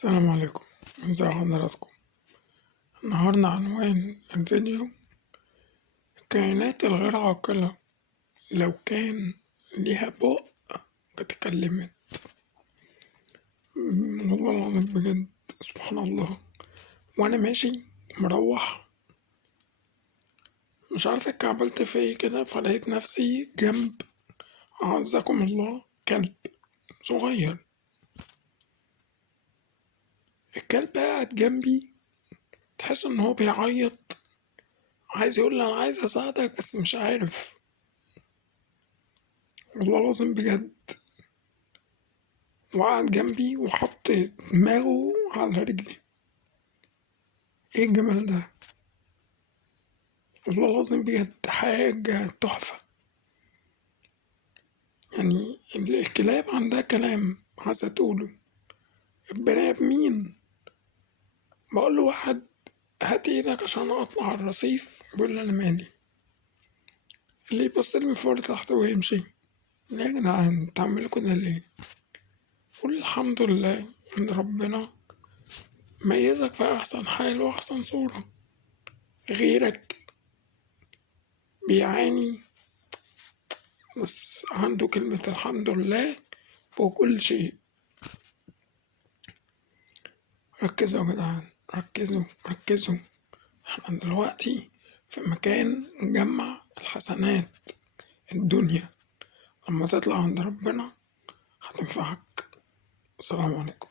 السلام عليكم. ازي حضراتكم؟ النهاردة عنوان الفيديو: الكائنات الغير عاقلة لو كان ليها بق كانت اتكلمت. والله العظيم بجد سبحان الله، وانا ماشي مروح مش عارف اتكعبلت في ايه كده، فلقيت نفسي جنب أعزكم الله كلب صغير. الكلب قاعد جنبي، تحس ان هو بيعيط، عايز يقول لي انا عايز اساعدك بس مش عارف. والله العظيم بجد، وقعد جنبي وحط دماغه على رجلي. ايه الجمال ده؟ والله العظيم بجد حاجة تحفة. يعني الكلاب عندها كلام عايزة تقوله، البني آدمين. بقول له واحد هات ايدك عشان اطلع على الرصيف، بيقول لي انا مالي. اللي يبص لي من فوق لتحت ويمشي. ليه يا جدعان تعملوا كده ليه؟ قول الحمد لله ان ربنا ميزك في احسن حال واحسن صورة. غيرك بيعاني بس عنده كلمة الحمد لله فوق كل شيء. ركزوا يا جدعان، ركزوا ركزوا. احنا دلوقتي في مكان نجمع الحسنات. الدنيا لما تطلع عند ربنا هتنفعك. السلام عليكم.